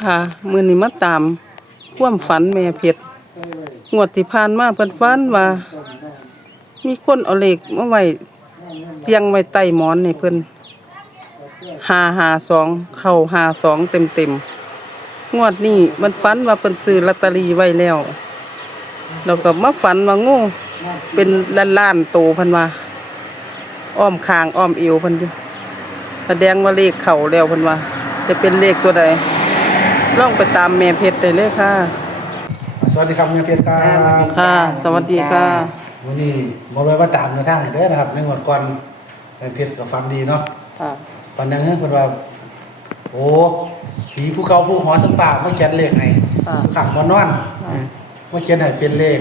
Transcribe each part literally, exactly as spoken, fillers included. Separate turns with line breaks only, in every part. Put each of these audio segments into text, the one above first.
ค่ะมื้อนี้มาตามความฝันแม่เพชรงวดที่ผ่านมาเพิ่นฝันว่ามีคนเอาเลขมาไว้เตียงไว้ใต้หมอนนี่เพิ่นห้าห้าสองเข้าห้าสองเต็มๆงวดนี้มันฝันว่าเพิ่นซื้อลอตเตอรี่ไว้แล้วแล้วก็มาฝันว่างูเป็นล้านๆโตเพิ่นว่าอ้อมคางอ้อมเอวเพิ่นอยู่แสดงว่าเลขเข้าแล้วเพิ่นว่าจะเป็นเลขตัวใดลองไปตามแม่เพชรได้เลยค่ะ
สวัสดีครับแม่เพชรครับ
ค่ะสวัสดีค่ะ
วันนี้มาเลยว่าตามในทางไหนเด้อนะครับในงวดก่อนแม่เพชรก็ฟันดีเนาะ
ค่ะ
ฟันยังเงี้ยเพิ่นว่าโอ้ผีผู้เก่าผู้หอทั้งป่ามาเขียนเลขให้ผู้ขังมานอนมาเขียนให้เป็นเลข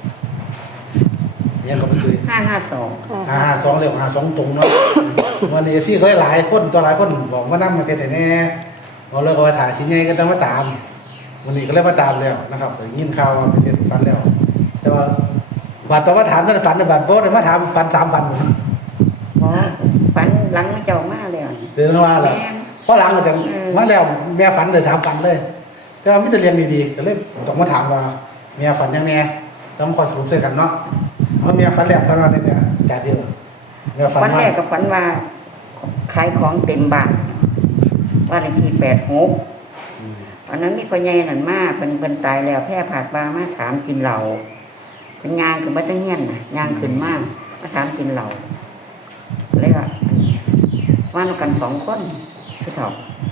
ยังก็ไม่คือ
ห้าห้าสอง
ห้าห้าสองเลขห้าสองตรงเนาะวันนี้ซี่เขาหลายคนตัวหลายคนบอกว่านั่งมาเป็นแน่เราเลยก็ถ่ายชิ้นใหญ่ก็ต้องมาตามวันนี้ก็เลยมาตามแล้วนะครับยินข่าวมาเป็นฟันแล้วแต่ว่าบาดตอนมาถามท่านฝันในบาดโบสมาถามฝันสามฝัน
อ๋อฝันหลังไม่เจ้ามาเลย
เตือนว่าแหละเพราะหลังมันจะมาแล้วแม่ฝันเลยถามฝันเลยแต่ว่ามิตรเรียนดีๆก็เลยต้องมาถามว่าแม่ฝันยังไงต้องคอยสรุปเส้นกันเนาะเอาแม่ฝันแรกฝันว่าเนี่ยจ่าเดียว
แม่ฝันแรกกับฝันว่าขายของเต็มบ้านว่าเลขที่แปดหกอันนั้นมีพ่อใหญ่นั่นมาเป็นเป็นตายแล้วแพร่ผาดบามาถามกินเหล่าเป็นยางคือบัตรเงี้ยนนะยางขึ้นมากมาถามกินเหล่าเลยว่าว่านกันสองคนพี่ถอก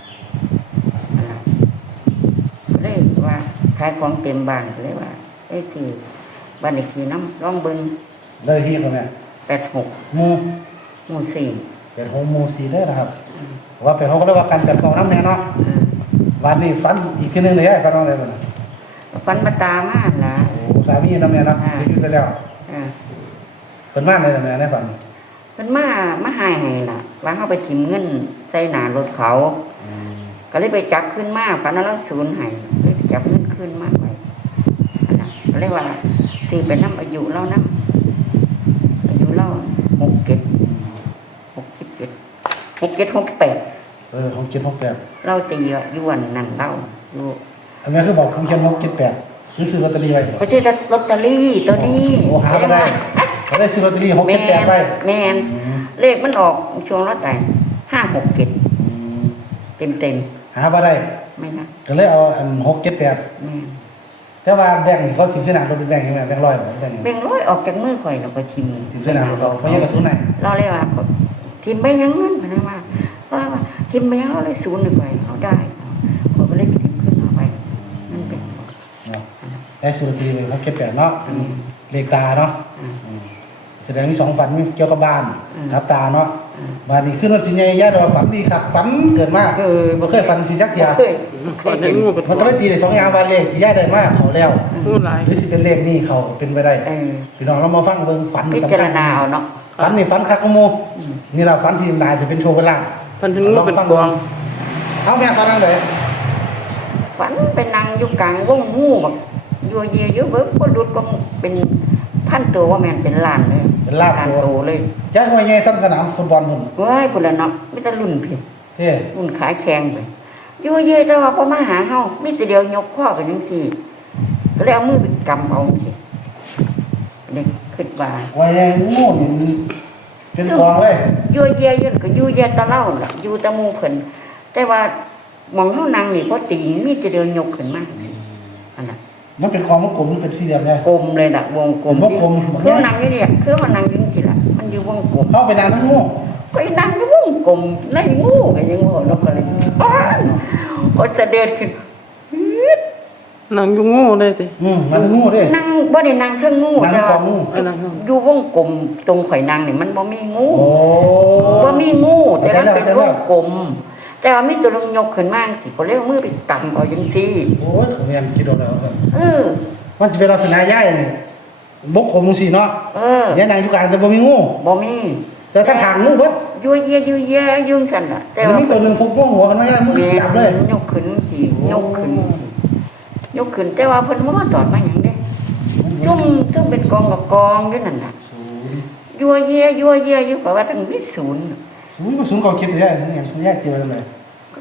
เลยว่าขายของเต็มบ้านเลยว่าได้สี่บ้านเลขที่น้ำร่องบึง
ได้ที่เขาเนี่ย
แปดหก
มู
มูสี่
แปดหกมูสี่ได้นะครับว่าแปดหกก็เรียกว่ากันแบบกองน้ำแน่เนาะวันนี้ฟันอีกทีนึงเลยฟันอะไรบ้าง
ฟันมาตามากนะ
โอ้สามีน้ำแน่นะเสียชีวิตไปแล้วฟันมากเลยน้ำแน่ได้ฟัน
ฟันมามาหายไงล่ะว่าเขาไปถิ่มเงินใส่หนารถเขาก็เลยไปจับขึ้นมาฟันแล้วศูนย์หายเลยไปจับเงินขึ้นมากไปนะก็เลยว่าที่ไปน้ำอายุเล่าน้ำอายุเล่าหกเก็ดหกเก็ดหกเก็ดหกแปด
เออหกเจ็ดหกแปด
เราตียวนนั่นเล่าลูก
อันนี้คือบอกผมเขียนหกเจ็ดแปดนี่ซื้อลอตเตอรี่ไว้
เขาชื่อลอตเตอรี่ตัวนี้
โอ้หาไม่ได้เขาได้ซื้อลอตเตอรี่หกเจ็ดแปดไว้
แมนเลขมันออกช่วงรถแต่ห้าหกเจ็ดเต็มเต็ม
หาไม่ได้
ไม่นะ
ก็เลยเอาอันหกเจ็ดแปดแต่ว่าแบ่งเขาถิ่นเส้นหนาเราเป็นแบ่งยังไงแบ่งร้อยแบ่ง
แบ่งร้อยออกจากมือข่อยเราก็ทิม
ถิ่นเส้นหนาเราเพราะยังกระสุนไหน
เราเลยว่าทิมไปยังเงินพนักงานเพราะว่าทิมไปยังเราเลยศูนย์หนึ่งไปเขาได้เขาก็เลยทิมขึ้นมาไปนั่นเป็น
ได้สุรตีไปหกเจ็ดแปดเนาะเป็นเลขตาเนาะแสดงมีสองฝันมีเกี่ยวกับบ้านทับตาเนาะบ้านนี้ขึ้นรถสิญญาญาติว่าฝันดีครับฝันเกิดมากบ่เคยฝันสิจักเดียวมันก็เลยตีได้สองอย่างว่าเลขที่ญาติได้มากเขาแล้วหรือสิเป็นเลขนี่เขาเป็นไปได้พี่น้องเรามาฟังเบิ่งฝัน
สำคัญเนาะ
ฝันนี่ฝันคักขโมนี่เราฝันที่นายจะเป็นโชว์เป็นล่าง
ฝันถึงงูเป็นกวาง
เอาแม่ฝันนั่งเลย
ฝันเป็นนางอยู่กลางวงงูแบบยัวเยียเยอะเบิ้งก็หลุดก็เป็นพันตัวว่าแมนเป็นล้านเลย
เป็นล้าน
ตัวเลย
จ้าทำไมไงสนามฟุตบอลผม
เว้ยพุ่นละเนาะไม่ต้องรุ่นพี่
เฮ้
รุ่นขาแข็งไปยัวเยียแต่ว่าพอมาหาเฮามีแต่เดียวยกข้อกันจังซี่ก็เลยเอามือไปกำเอาสิเด็กขึ้นว่า
ว่าไงงูนี่เป็นกองเลย
ยัวเยียยืนก็ยัวเยียตะเล่าล่ะอยู่ตะมูเพิ่นแต่ว่ามองเฮานางนี่บ่ตีมีแต่เดียวยกขึ้นมาอันน่ะ
มันเป็นความกลมมันเป็นสี่เหลี่ยมเลย
กลมเลยล่ะวงกลม
กลม
คือนั่งอยู่เนี่ยคือมันนั่งอยู่นี่ล่ะมันอยู่วงกลม
เข้าไปนั่งทั้งงู
ไปนั่งอยู่วงกลมในงูก็ยังงูนกก็เลยอ้าวก็จะเดินขึ้น
นั่งอยู่งูเลยติ
อืมมันงูเด้
นั่งบ่ได้นั่งเทิงงูจ้ะอยู่วงกลมตรงข่อยนั่งนี่มันบ่มีงู
โอ้
บ่มีงูแต่มันเป็นวงกลมแต่ว่ามีตัวลงยกขึ้นมาสิก็เรียกมือไปกำเอาจังซี่
โอ้ยเรียนคิดเอาแล้วครับ
เออ
มันจะเป็นลักษณะย่ายบกขมจังซี่เนาะ
เออย่
ายนางอยู่กลางแต่บ่มีงู
บ่มี
แต่ถ้าทางงูเบิด
ยั่วเยียยั่วเยียยุ่งซั่นล่ะ
แต่ว่ามีตัวนึงพกหัวกันมาย่ามือจับเลย
ยกขึ้นสิยกขึ้นยกขึ้นแต่ว่าเพิ่นบ่มาตอดมาหยังเด้ซุ่มซุ่มเป็นกองกับกองอยู่นั่นน่ะยั่วเยียยั่วเยียอยู่เพราะว่าตั้งมีศูนย์
ศูนย์ก็ศูนย์ก็คิดได้อย่างย่าคิดว่าจังได๋
ก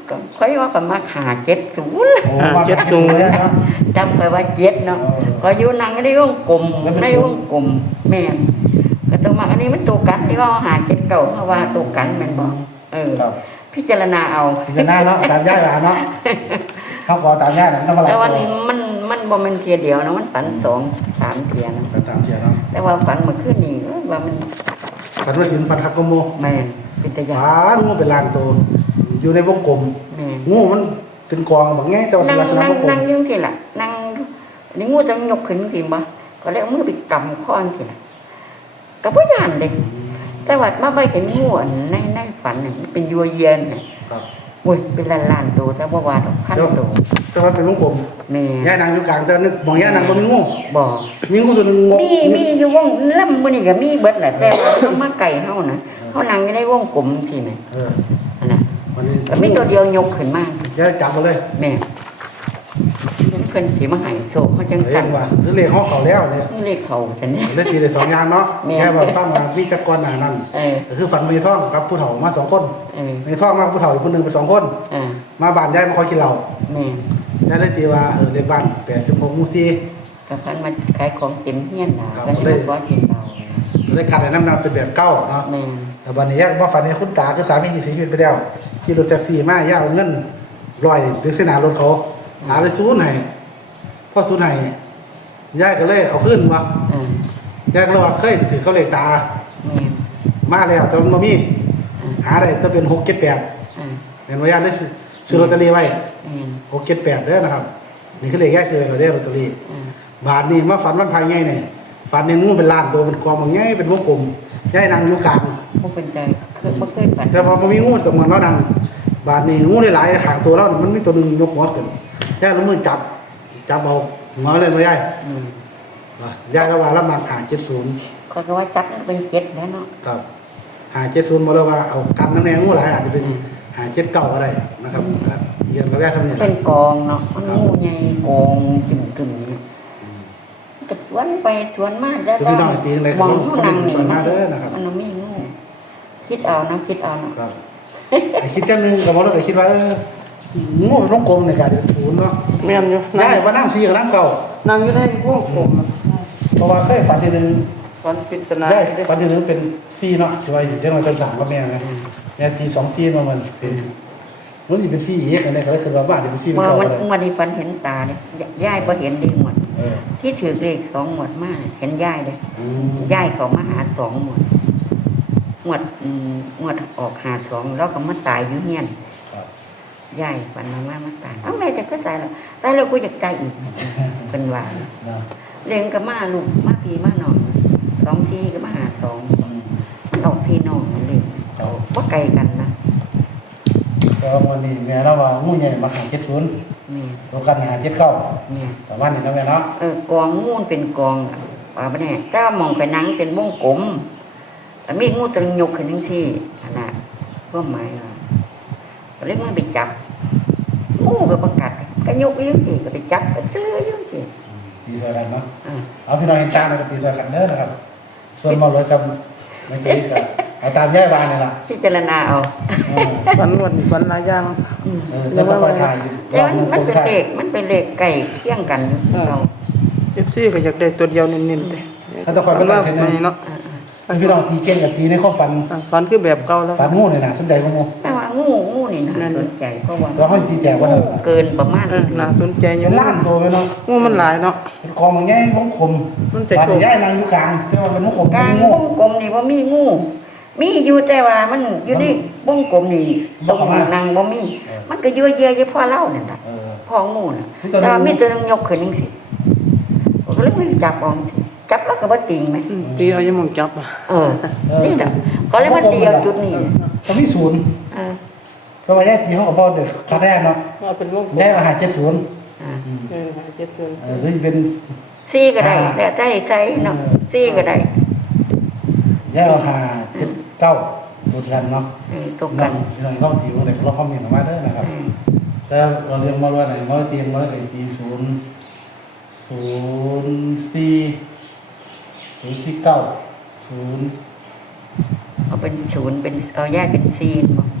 ก็ค่อยว่าก็มาขาเจ็ดศูนย์
โอ้มาเจ็ดศูนย์เลยเนาะ
จำไปว่าเจ็ดเนาะ
เออ
ก็อยู่นั่งในวงกลม
แล้วเป็น
ใน
ศู
วน
ย์
งกลมแม่นก็ต้องมาอันนี้มันตัวกันที่ว่าหาเจ็ดเก่าเพราะว่าตัวกันแม่นบ่เออ
ครับ
พิจารณาเอา
พิจารณาเนาะตามย่ายหลานเนาะเขาขอตามย่ายหลานต้องมาหลาย
แต่วัน
ตั
นี้
ว
มันมันบ่แม่นเทียเดียวนะมันฝันสองสามเทียนะ
ตามเชียร์เนาะ
แต่ว่าฝันเมื่อคืนนี้เอ้ยว่ามัน
ฝันว่าสินฝันฮักกโม
แม่นเป็นตะยา
ฝันงูเป็นลานตัวอยู่ในวงกลม
แม่น
งูมันเป็นกองแบบไงแต่ว่าเป็
นั่
น
ง
ลักษณะ
นั่
ว
ง
งกล
นั่
ม
งอยืงทีละนั่งอันนี้งูจะยกขึ้นทีบ่ก็เลยเอามือไปกำข้อทีละก็บ่ย่านเด้แต่ว่ามาไปเห็นงูอันในในฝันน่ะมันเป็นยัวเยียนน่ะ
ครับ
โอ้ยเป็นล้านๆตัวแต่บ่ว่าดอกพันตัว
แต่ว่าเป็นวงกลม
แม่
ย่ายนางอยู่กลางแต่ว่านึกมองย่ายนางบ่มีงู
บ่
มีงูตัวหนึงง
มีมีอยู่วงลำมื้อนี้ก็มีเบิดแหละแต่ว่าเขามาไกลเฮานะเฮานั่งอยู่ในวงกลมที่ไหน
เออ
อันน่ะ
วันนี้
ก็มีตัวเดียวยกขึ้นมา
ย่ายจับมาเลย
แม่เพิ่นสิมาให้โศกเขาจัง
เรี
สั่
ย
น
กว่าหรือเลขเขาเขาแล้วเนี่ย
นี่เลยเขาแต่เนี่ย
เล่นตีได้สองอย่างเนาะ
แม่น
แค่ว่าฟังว่ามีจักรกรหนานั้น
เออ
ก็คือฝันมีท่องกับผู้เฒ่ามาสองคน
เออ
มีท่องมาผู้เฒ่าอีกคนหนึงเป็นสองคน
อ่า
มาบ้านยายมาคอยกินเหล้า
แม่
ยายได้ตีว่าเออเลขบ้านแปดสิบหกหมู่สี่
กับพันมาขายของเต็มเฮียนน่ะ
ครับ
ก็เลยบ่กินเรา
ก็เลยกัดในน้ำหนักเป็นแบบเก้าเนาะ
แม่
แต่วันนี้ยายมาฝันในคุณตาคือสามีที่เสียชีวิตไปแล้วขี่รถแท็กซี่มาย่าเอาเงินร้อยถึงเส้นหนารถเขาหาเลยซูนให้พอซูนให้ยายก็เลยเอาขึ้นมา
อ่าย
ายก็เลยว่าเคยถือเขาเลขตา
แม่
มาแล้วแต่มันบ่มี
อ่า
หาได้จะเป็นหกเจ็ดแปด
อ่า
เห็นว่าย่าได้ซื้อซื้อลอตเตอรี่ไว้
แม่
หกเจ็ดแปดเด้อนะครับนี่คือเลขแยกซื้อไว้เราได้ลอตเตอรี่
อ่า
บาทนี่มาฝันวันภายไงเนี่ยฝันในงูเป็นล้านตัวเป็นกองบางไงเป็นวงกลมย่ายนางอยู่กลาง
บ่เป็นใจคือบ่เคยฝัน
แต่พอมันมีงูตรงเหมือนเราดังบาทนี่งูหลายๆขางตัวเราเนี่ยมันมีตัวหนึงยกหัวขึ้นย่ายลงมือจับจับเอาหัวเลยมาย่าย
อืม
ย่ายระว่าละมาหาเจ็ดศูนย์
เขาก็ว่าจักเป็นเจ็ดแล้วเนาะ
ครับหาเจ็ดศูนย์มาแล้วว่าเอากันน้ำแดงงูหลายอาจจะเป็น
อืม
หาเจ็ดเก้าก็ได้นะครับครับเรียนกับย่ายทำเนี่ย
เป็นกองเนาะมันงูใหญ่กองกึ่มๆเนี่ยมันก็สวนไปสวนมาแล้ว
ก็ที่น้องตีอะไร
มอง
เขา
ข้างหลังนี่
สอนมาเด้อนะครับ
มันบ่มีงูคิดเอานะคิดเอานะ
ครับไอ้คิดแค่นึงกับว่าเราคิดว่าเอองูต้องกลมในการจะเป็นศูนย์เนาะ
แม่นอยู่
ได้ว่านั่งซีกับนั่งเก่า
นั่งอยู่ในวงกลม
เพราะว่าเคยฝันทีนึง
ฝันปริศนา
ได้ฝันทีนึงเป็นซีเนาะที่ว่าอยู่เรื่องเราเป็นสามกับแม่นะแม่ทีสองซีมามันเป็นมันจะเป็นซีอีกอันนี้เขาเลยคือว่าบ้านจะเป็นซีเป็น
เมื่อ
เก่า
วัน
เลย
วันนี้ฝันเห็นตาเนี่ยยายบ่เห็นดีหมด
เออ
ที่ถือเลขสองหมวดมากเห็นยายเลย
อืม
ยายเขามาหาสองหมวดหมวดอืมหมวดออกหาสองแล้วก็มาตายอยู่เฮียน
ครับ
ยายฝันมามามาตายเอ้าแม่จะก็ตายแล้วตายแล้วกูอยากตายอีกเป็นว่า
นะ
เลี้ยงก็มาลูกมาพี่มาน้องสองทีก็มาหาสอง
อืม
มันออกพี่น้องมันเลย
เอา
ว่าไกลกันนะ
ก็วันนี้แม่เราว่างูใหญ่มาหาเจ็ดศูนย์
แม่
ตัวกันหาเจ็ดเก้า
แม่
ประมาณนี้นะแม่เนาะ
เออกองงูมันเป็นกองอะป่าบ่แน่แต่ว่ามองไปหนังเป็นวงกลมแต่มีงูตึงยกขึ้นทั้งที่ขนาดเพื่อหมายว่าก็เรียกมันไปจับงูก็ประกัดก็ยกอยังที่ก็ไปจับก็เชื่ออยังที่
ตีซอยกันเนาะ
อ่า
เอาพี่น้องเห็นตามนะครับตีซอยกันเด้อนะครับ ส่วนมารถกับไม่ตีกับเอาตามย่ายบ้านนี่ล่ะ
พิจารณาเอา
เออ
ฝันวันฝันหลายอย่าง
อืม
เออจะต้องคอยถ่ายอยู่
แต่มันมันเป็นเลขมันเป็นเลขไก่เคี่ยงกันอยู่เรา
เอฟซีก็อยากได้ตัวเดียวเน้นๆเด้
เขาต้องคอยไปตั้งเทน
ฝั
นิ
น
ส
เนาะ
อ่า
พี่น้องตีเก่งกับตีในข้อฟัน
อ่ะฝันคือแบบเก่าแล้ว
ฟันงูเนี่ยนะสนใจของงู
ๆแต่ว่างูงูนี่น่าสนใจเพราะว่า
แล้วห้อยตีแจกว่า
งูเกินประมาณ
เออน่าสนใจอ
เป็
ยู่
นล้านตัวไปเนาะ
งูมันหลายเนาะ
เป็นกองมันง่ายของคม
มันจะ
บาดย่ายนางอยู่กลางแต่ว่าเป็นมุกคม
กลาง
งู
วงกลมนี่ว่ามีงู มีอยู่แต่ว่ามันอยู่ในวงกลมนี่ตรงนางบ่มี มันก็ยั่วเยียอยู่พ่อเล่านั่นแหละ
เออ
พ่องูน่ะแต่ว่ามีตัวหนึงยกขึ้นจังซี่ก็เลยไม่จับเอาจังซี่จับแล้วก็บ่ติงไหม
อืมตีเอายังมองจับอ่ะ
เออนี่แหละก็เลยมาตีเอาจุดนี้
ก็มีศูนย์
เออ
ก็ว่าย่ายตีเขากับพ่อเด็กคาแรกเนาะ
ว่าเป็นวงกลม
ย่ายมาหาเจ็ดศูนย์
อ่า
เออหาเจ็ดศูนย์
เออหรือจะเป็น
ซี่ก็ได้แล้วใจใจเนาะซี่ก็ได้
ย่ายมาหาเจ็ดเก้าตัวกันเนาะ
เออตกกัน
พี่น้องลองตีว่าอะไรเราคอมเมนต์ออกมาเด้อนะครับ
เออ
แต่เราเรียนมาว่าไหนมาเตรียมมาแล้วก็ตีศูนย์ศูนย์สี่ศูนย์สี่เก้าศูนย์
เอาเป็นศูนย์เป็นเอาแยกเป็นซีนบ่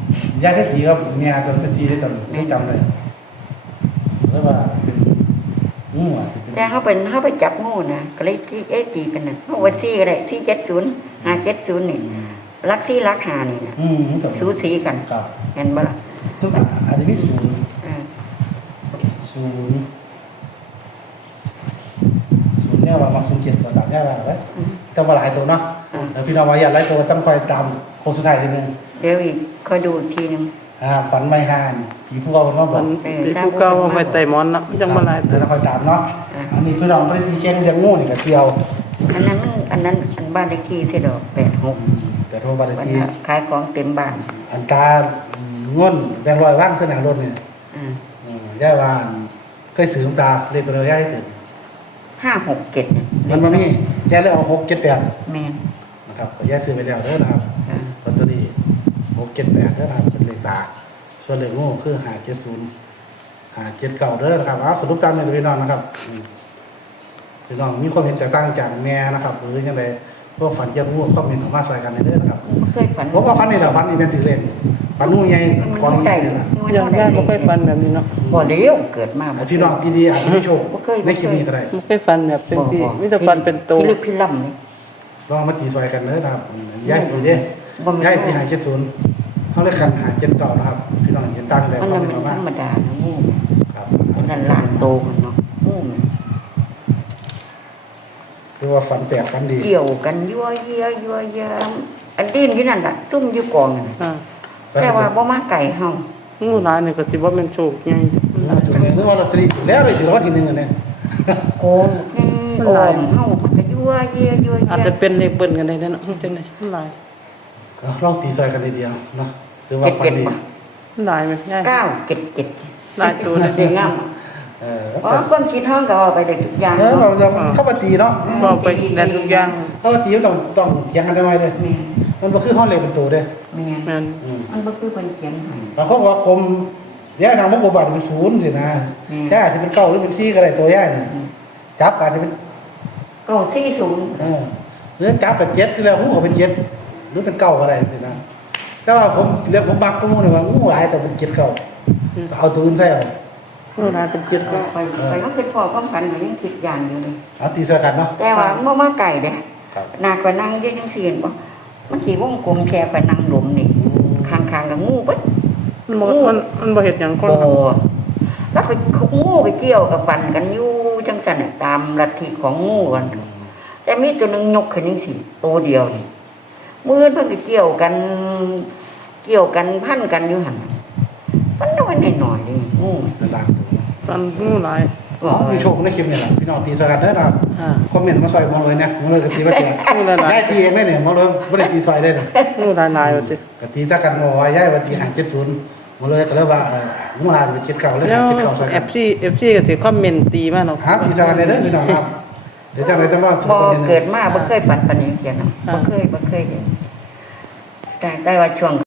ยายแค่ตีก็เมียตอนเป็นซีได้ตอนไม่จำเลยแล้วว่าเป็นงูอ่ะเป็น
แต่เขาเป็นเขาไปจับงูนะก็เลยที่เอ๊ะตีเป็นน่ะเขาว่าที่ก็ได้ที่เจ็ดศูนย์ห้าเจ็ดศูนย์นี่ลักที่ลักหานี่นะ
อืมแต่
สูสีกัน
ครับ
เห็นบ่ล่ะ
ทุกอันอันนี้มีศูนย์
อ่า
ศูนย์ศูนย์เนี่ยว่ามาศูนย์เจ็ดต่อตามได้ว่าไว้แต่ว่าหลายตัวเนาะแล้วพี่น้องว่าอยากหลายตัวต้องคอยตามโค้งสุดท้ายทีนึง
เดี๋ยวอีกคอยดูอีกทีหนึง
อ่าฝันไม่ห่านผีผู้เก่าคนว่าบ
มั
อก
นมีผู้เก่าเอาไว้ใต้หมอนเนาะจังบ่หลาย
เดี๋ยวเราคอยตามเนาะอันนี้พี่น้องไม่ได้ทีเช่นเลี้ยงงูนี่กับเที่ยว
อันนั้นมันอันนั้นอันบ้านเลขที่ที่ดอกแปดหก
แต่โทรบัตร
วัน
ที
น่ะขายของเต็มบ้าน
อันตาง่นแบงลอยว่างขึ้นหน้ารถเนี่ย
อ่า
อืมย่ายว่าอันเคยซื้อน้ำตาเลยตัวเดียวย่ายถึง
ห้าหกเจ็ดเนี่ย
มันมามีย่ายเลยเอาหกเจ็ดแปด
แมน
นะครับก็ย่ายซื้อไปแล้วเด้อนะครับ
อ่า
ลอตเตอรี่หกเจ็ดแปดเด้อนะครับเป็นเลขตาส่วนเลขงูคือหาเจ็ดศูนย์หาเจ็ดเก่าเด้อนะครับเอาสรุปตามนี้พี่น้องนะครับอืมพี่น้องมีความเห็นแตกต่างจากแม่นะครับหรือยังไงพวกฝันเกี่ยวกับงูคอมเมนต์ของมาใส่กันในเด้อนะครับ
บ่เคยฝัน
ผมก็ฝันนี่แหละฝันนี่เป็นถือเล่นฝันงูใหญ่กองใหญ่เลยนะ
ย่างย่างบ่เคยฝันแบบนี้เนาะ
บ่เลี้ยวเกิดมา
ไอ้พี่น้องที่ดีอาจจะไม่โชค
บ่เคย
ในคลิปนี้ก็ได้
บ่เคยฝันแบบเป็นที่มีแต่ฝันเป็นโต
พิลึกพิลั่มนี่
ลองมาตีซอยกันเด้อนะครับย้ายตีเด้
บ่มี
ย้ายตีหาเจ็ดศูนย์เขาเลยกันหาเจ็ดเก่านะครับ พี่น้องเห็นตั้งแต่
มัน
เขา
น่ะ
เป็
มัน น
มา
ธรรมดานะงู
ครับ
มันนั่นล้านโตมันเนาะงูมัน
คือว่าฝันแปลกฝันดี
เกี่ยวกันยั่วเยียยั่วเยียอันดิ้นอยู่นั่นล่ะซุ่มอยู่กองนั่น
อ่า
แต่ว่าบ่มาไก่เฮา
งูหลายนี่ก็สิบ่แม่นโชคใหญ่
จุดนี้นึกว่าลอตเตอรี่ถูกแล้วเลยถือรางวัลที่หนึ่งอันนี้
โกงนี่โอมเฮามันก็ยั่วเยียยั่ว
อาจ
เยี
จะ
ย
เป็นเลขเบิ้นกันได้เนาะจังได๋มันหลาย
ก็ลองตีซอยกันเดียวเนาะถือว่าฝันดี
มันหลายแม่ย่าย
เก้าเจ็ดเจ็ด
หลายตัวเลย
เด้งาม
เออ
อ๋อความคิดเฮาก็เอาไปได้ทุกอย่าง
เออเรา
เนาะ
เราเข้ามาตีเนาะ
บอกไปได้ทุกอย่าง
เขาตีต้องต้องเถียงกันได้ไหมเลย
แม่น
มันก็คือห้องเล็กเป็นตัวเด้
แม่น
แม่น
อืม
มันบ่คือเพิ่นเขียนให้
บางคนบอกว่ากลมย่ายนางมะกบาทเป็นศูนย์สินะ
อืม
ย่ายอาจจะเป็นเก้าหรือเป็นซี่ก็ได้ตัวย่ายน่ะจับอาจจะเป็น
เก้าสี่ศูนย์
เออหรือจับกับเจ็ดที่แล้วผมบอกเป็นเจ็ดหรือเป็นเก้าก็ได้สินะแต่ว่าผมเรียกผมบักก็มู้เลยว่างูหลายแต่เป็นเจ็ดเก้าเอาตัวอื่นใส่เอา
งูหลายเป็นเจ็ดก็
ไปไปก็คือพอความฝันก็ยังคิดอย่างอยู่เลย
เอาตีเสื้อกันเนาะ
แต่ว่าเมื่อมาไก่เด้
ครับ
นากว่านั่งอยืนยังเสียนบ่มันขี่วงกลมแค่ไปนั่งหลมนี่ข้างๆกับงูเบิด
มันบ่มันมันบ่เฮ็ดหยังคน
โบแล้วก็งูไปเกี่ยวกับฟันกันอยู่จังซั่นน่ะตามลัทธิของงูกัน แต่มีตัวหนึงยกขึ้นจังซี่ตัวเดียวนี่มือเพิ่นก็เกี่ยวกัน เกี่ยวกันพันกันอยู่หั่นมันน้อยหน่อยๆนี่งู
เป็นหลักตัว
มันงูหลาย
อ๋อมีโชคในคลิปนี่แหละพี่น้องตีเสื้อกันเด้อนะครับ
อ่า
คอมเมนต์มาซอยมองเลยนะมองเลยกับตีว่าแจก
งูหลาย
ได้ตีเองได้เนี่ยมองเลยไม่ได้ตีซอยได้เนี่ย
ๆงูหลายๆว่าจิ
กตีถ้ากันบอกว่าย่ายว่าตีหางเจ็ดศูนย์มาเลยก็เลยว่าเอองูหลายเป็นเจ็ดเก่าเลย
แล้ว
หางเจ็ดเก่าใส่
เอ
กัน
ฟซี เอฟซีก็สิคอมเมนต์ตีมาเนาะ
หาตีสกันเลยเด้อพี่น้องครับเดี๋ยวจังไรต้องว่า
บ่เกิดมาบ่เคยฝันปานนี้เทียนเนาะบ่เคยบ่เคยเห็นแต่ได้ว่าช่วง